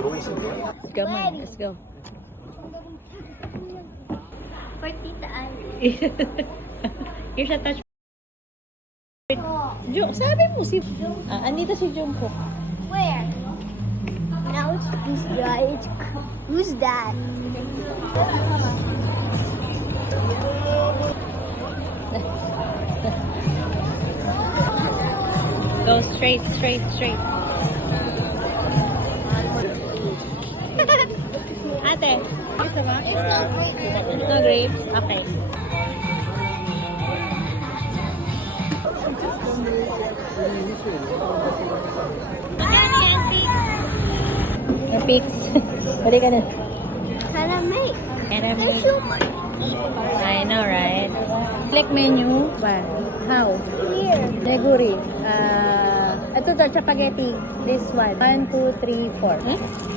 Come on, let's go. For Tita Ali. Here's a touch. Sabi mo si... andito si Jungkook. Where? Now it's who's that? Who's that? Go straight, straight, straight. Ate, gusto mo? It's No grapes? Okay. Magkano yan, Pix? Yung Pix. Bali ka na. Caramel. Caramel. There's so much. I know, right? Select menu. Ba? How? Here. Neguri. Ito to, spaghetti. This one. 1, 2, 3, 4.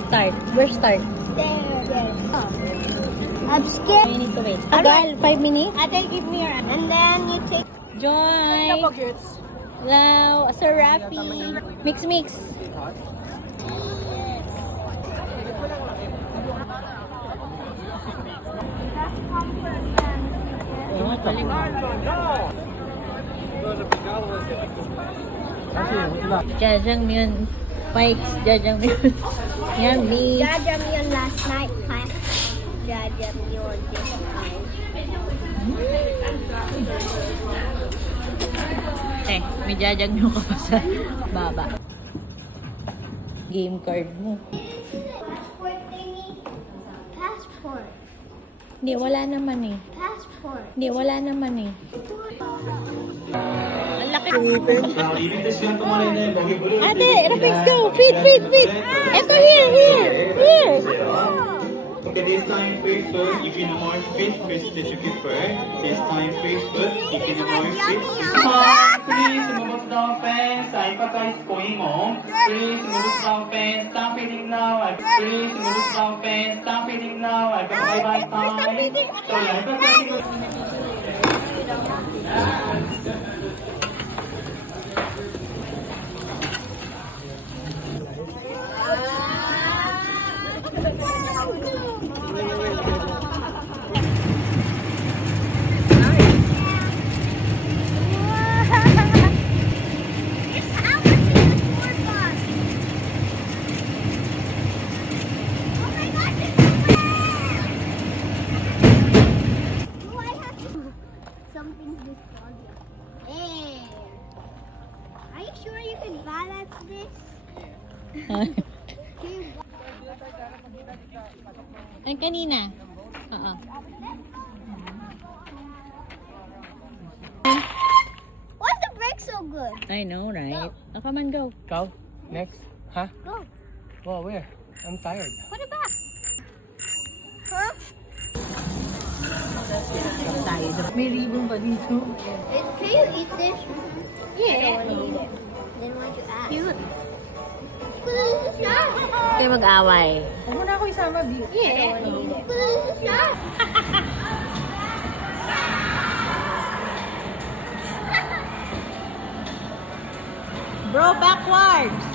Start. Where start? There. I'm scared. You need to wait. Tagal, 5 minutes? Ate, give me your... And then you take... Joy! Wow, Sarapi. Mix, mix. Jajangmyeon. Pikes, jajangmyeon. Yummy. Jajangmyeon last night, huh? Jajangmyeon this time. May jajangmyeon ka pa sa baba. Game card mo. Passport thingy. Passport. Hindi, wala naman eh. Passport. Hindi, wala naman eh. Ang laki. Ate, Rapix, go! Feed, feed, feed! Ito, here, here! Here! Okay, this time face first, if you know more face, face the chicken first. This time face first, if you know more face. Please move down fence, I'm guys going on. Please move down fence, stop eating now. Please move down fence, stop eating now. Bye-bye time. So, Something this audio. Hey. Are you sure you can balance this? Ang kanina? Oo. Why's the brake so good? I know, right? Oh, come on, go. Go. Next. Huh? Go. Well, where? I'm tired. Put it back. Huh? May ribbon pa dito. Can you eat this? Yeah. I don't want to eat it. Then why'd you ask? Cute. Because it's not. Kayo mag-away. Huwag mo na ako isama, B. I don't want to eat it. Because it's not. Bro, backwards!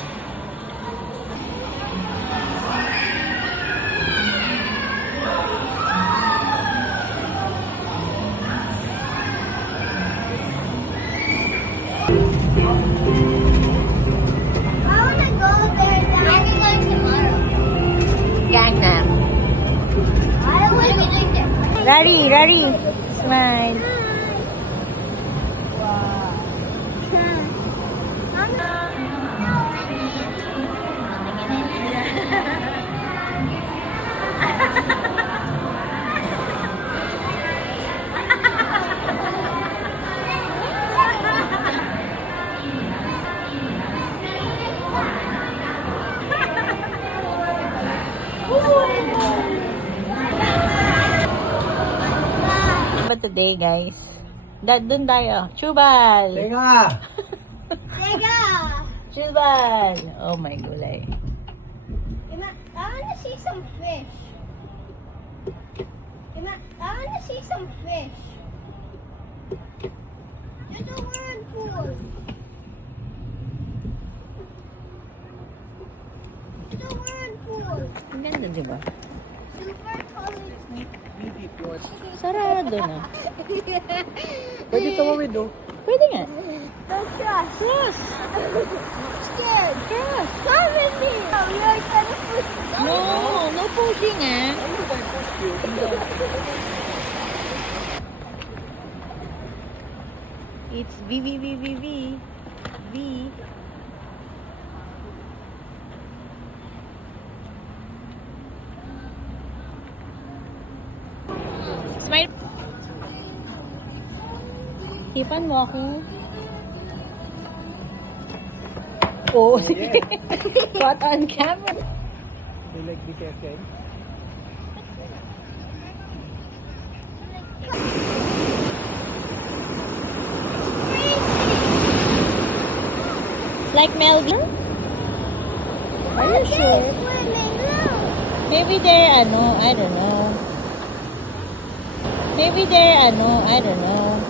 I want to go there. I'll be going tomorrow. Gangnam. I don't want to be doing there. Ready, ready. Smile. But today, guys, dun tayo. Chubal! Teka! Sega! Chubal! Oh my gulay. I want to see some fish. I want to see some fish. There's a whirlpool. There's a whirlpool. di ba? Super college. Sarado na. Pwede tumawid, oh. Pwede nga. Don't trust. Yes. Scared. Yes. Come with me. Oh, you're gonna push me. No, no pushing ah. It's V, V, V, V, V. V. Smile. Keep on walking. Oh, caught on camera. You like BTS game? Like Melvin? Are you sure? Swimming. Look. Maybe they're I don't know. Maybe they're I don't know.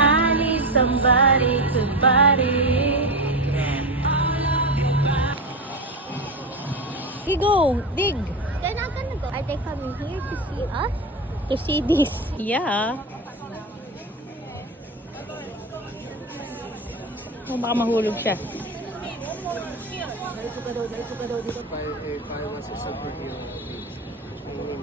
I need somebody to body. You go, dig. They're not gonna go. Are they coming here to see us? To see this. Yeah. Oh, baka mahulog siya. If I was a superhero, I would